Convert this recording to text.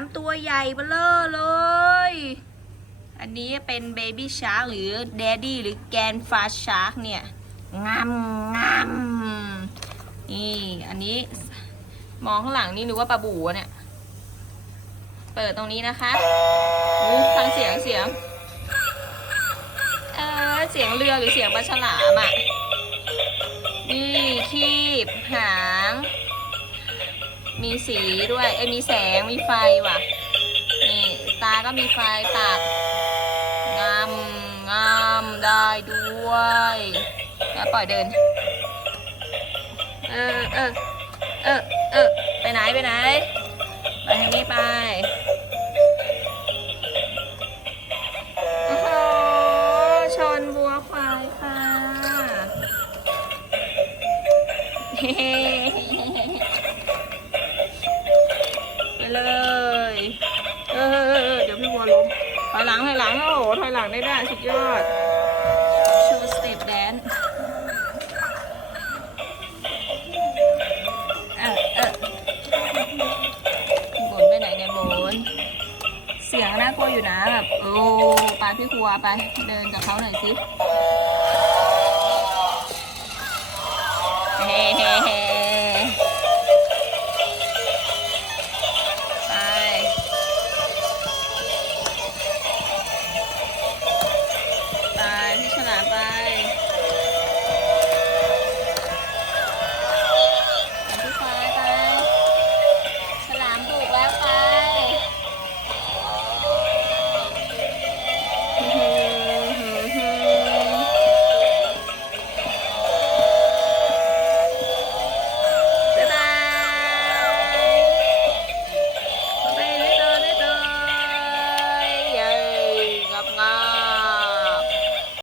ามตัวใหญ่เบ้อเร่อเลย อันนี้เป็นเบบี้ชาร์กหรือแดดดี้หรือแกนฟาชาร์กเนี่ยงามงามนี่อันนี้มองข้างหลังนี่นึกว่าปลาบูเนี่ย เปิดตรงนี้นะคะฟังเสียงเสียง เออเสียงเรือหรือเสียงปลาฉลามอะนี่คีบหาง มีสีด้วยเอ้ยมีแสงมีไฟว่ะ นี่ตาก็มีไฟตัดงามงามได้ด้วยแล้วปล่อยเดิน เออเออเออเออไปไหนไปไหนไปทางนี้ไปโอ้โหชนบัวควายค่ะเฮ้ เลย เออเดี๋ยวพี่บัวล้มถอยหลังถอยหลังโอ้โหถอยหลังได้ได้สุดยอดโชว์สเตปแดนเออเออบุญไปไหนเนี่ยบุญเสียงน่ากลัวอยู่นะแบบโอ้ปพี่ครัวไปเดินกับเขาหน่อยสิเฮ้เฮ้เฮ้